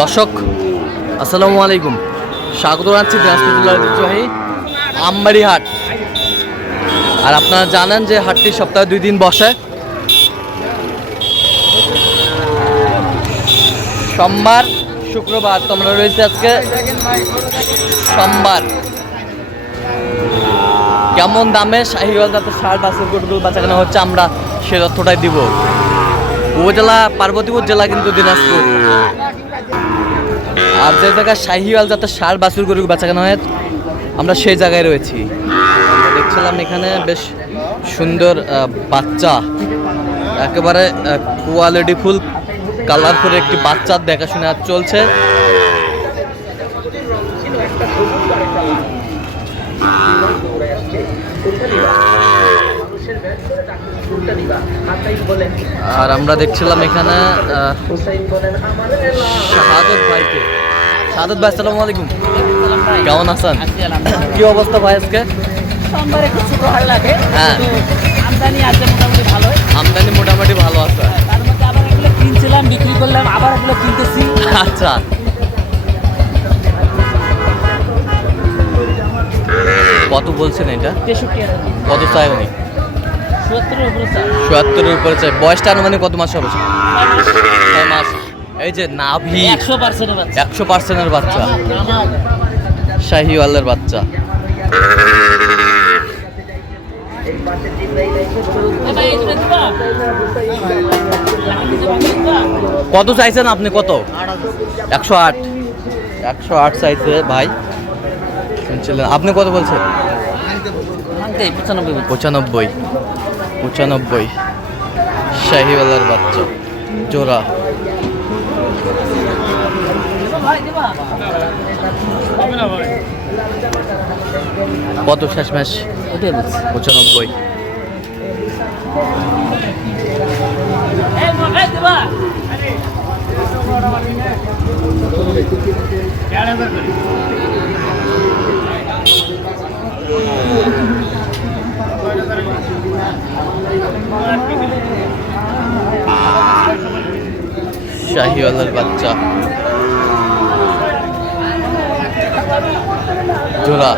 দর্শক, আসসালামু আলাইকুম। স্বাগত জানাচ্ছি দিনাজপুর ঐতিহ্যবাহী আমবাড়ি হাট। আর আপনারা জানেন যে হাটটি সপ্তাহে দুই দিন বসে। সোমবার, শুক্রবার তোমরা রয়েছে আজকে সোমবার। কেমন দামে শাহিওয়াল জাতের শার্ট আছে গরুগুলো বাচ্চা কেনা হচ্ছে আমরা সে তথ্যটাই দিব। উপজেলা, পার্বতীপুর জেলা কিন্তু দিনাজপুর। আর যে জায়গায় শাহিওয়াল যাতে সার বাছুর গরু বাচ্চা কেনা হয়, আমরা সেই জায়গায় রয়েছি। দেখছিলাম এখানে বেশ সুন্দর বাচ্চা। একেবারে কোয়ালিটি ফুল কালার করে একটি বাচ্চার দেখাশোনা চলছে। আর আমরা দেখছিলাম এখানে শাহাদত ভাইকে। শাহাদত ভাই আসসালামু আলাইকুম। কেমন আছেন? কি অবস্থা ভাই আজকে? সোমবারে একটু ছোট হার লাগে। হ্যাঁ। আমদানি আছে মোটামুটি ভালোই আমদানি মোটামুটি ভালো আছে। তার মধ্যে আবার এগুলো কিনছিলাম বিক্রি করলাম আবার এগুলো কিনতেছি। আচ্ছা। কত বলছেন এটা? কত চাই উনি? চুয়াত্তরের উপরে চাই। বয়সটা আনুমানিক কত মাস হবে? ছয় মাস। এই যে নাভি। একশো পার্সেন্টের বাচ্চা। শাহিওয়ালের বাচ্চা? কত চাইছেন আপনি? কত? একশো আট। একশো আট চাইছে ভাই। শুনছিলেন। আপনি কত বলছেন? পঁচানব্বই পঁচানব্বই। পঁচানব্বই শাহিওয়ালার বাচ্চা জোড়া? কত শেষ ম্যাচ পঁচানব্বই? শাহিওয়ালার বাচ্চা। জোড়া?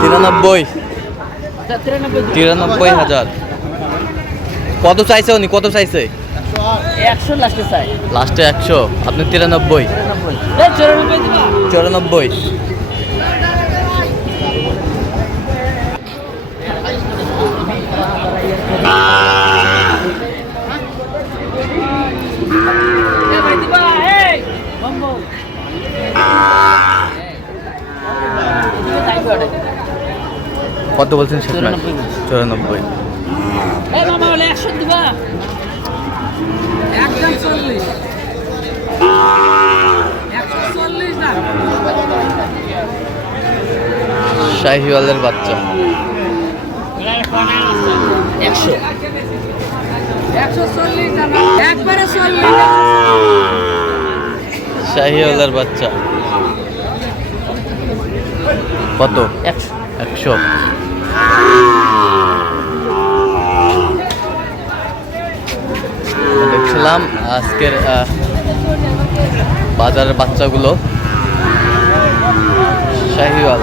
তিরানব্বই? তিরানব্বই। হাজার। কত চাইছে উনি? কত চাইছে? একশো লাস্টে চাই। লাস্টে একশো। আপনি তিরানব্বই। চুরানব্বই। কত বলছেন শেষ ম্যাচ চুরানব্বই। শাহিওয়ালের বাচ্চা। একশো একশো চল্লিশ না একবারে চল্লিশ শাহিওয়ালের বাচ্চা। কত? একশো। একশো। দেখছিলাম আজকের বাজারের বাচ্চাগুলো। শাহিওয়াল।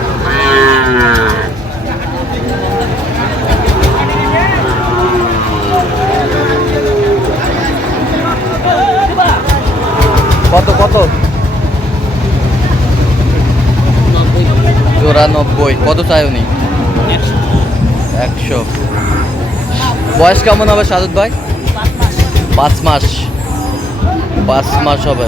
কত কত? জোড়া নব্বই কত চাই উনি? একশো। বয়স কেমন হবে সাজুদ ভাই? পাঁচ মাস। পাঁচ মাস হবে।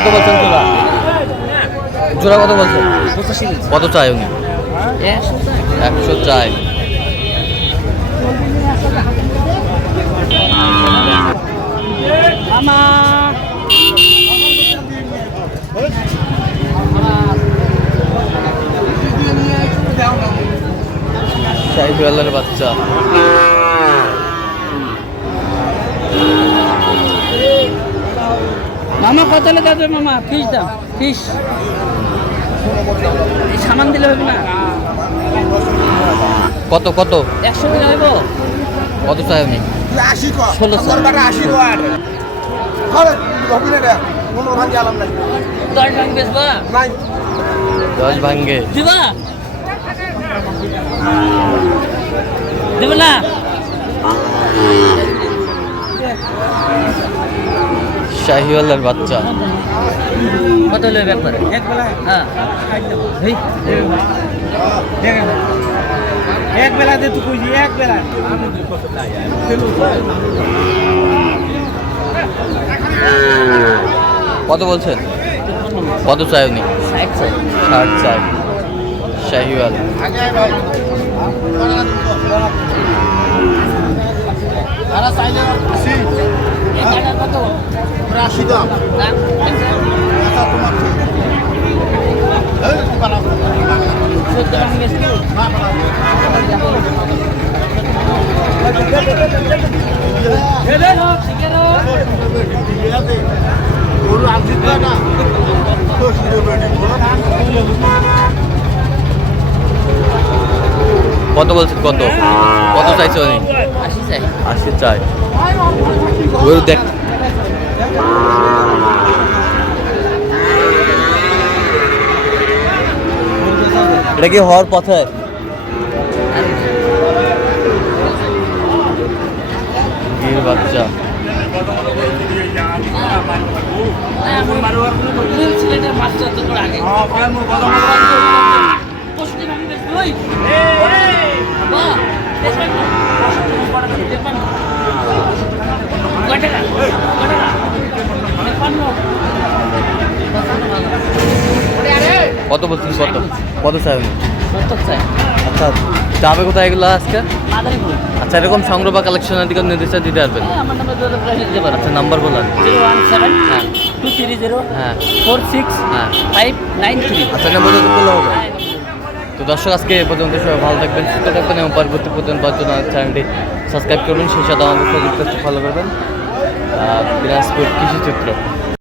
কত বলছেন জোড়া জোড়া কত বলছেন কত চাই উনি? একশো চাই। বাচ্চা। কত হলে দেবে মামা ফিস দাম ফিস সামান দিলে হবে না? কত কত? একশো দিলে হইব? কত চাই কর। ষোলোশো। দশ ভাঙ দশ ভাঙ্গে দিবা? দেবে না? শাহিওয়ালের বাচ্চা। কত হলে এক বেলা? হ্যাঁ। এক বেলা দে তুই কইছি এক বেলা। কত বলছেন? কত চাই উনি? ষাট চাই। ষাট চাই। শাহিওয়াল। কত আশি দাম? কত বলছেন কত? কত চাইছে উনি? আশি চাই। আশি চাই। গরু দেখ। এটা কি হওয়ার পথে? বাচ্চা। বাহ, কত বলছেন কত? কত চাই। আচ্ছা যাবে কোথায় এগুলো আজকে? আচ্ছা এরকম সংগ্রহ বা কালেকশনের দিকে নির্দেশ দিতে পারবেন? হ্যাঁ। আচ্ছা নাম্বার বলেন। হ্যাঁ। টু থ্রি জিরো হ্যাঁ। ফোর সিক্স হ্যাঁ। Five nine three. আচ্ছা নাম্বার হবে। তো দর্শক আজকে এ পর্যন্ত সবাই ভালো থাকবেন সুস্থ থাকবেন এবং পরবর্তী পর্যন্ত চ্যানেলটি সাবস্ক্রাইব করবেন। সেই সাথে আমাদের ফলো করবেন। দিনাজপুর কৃষি চিত্র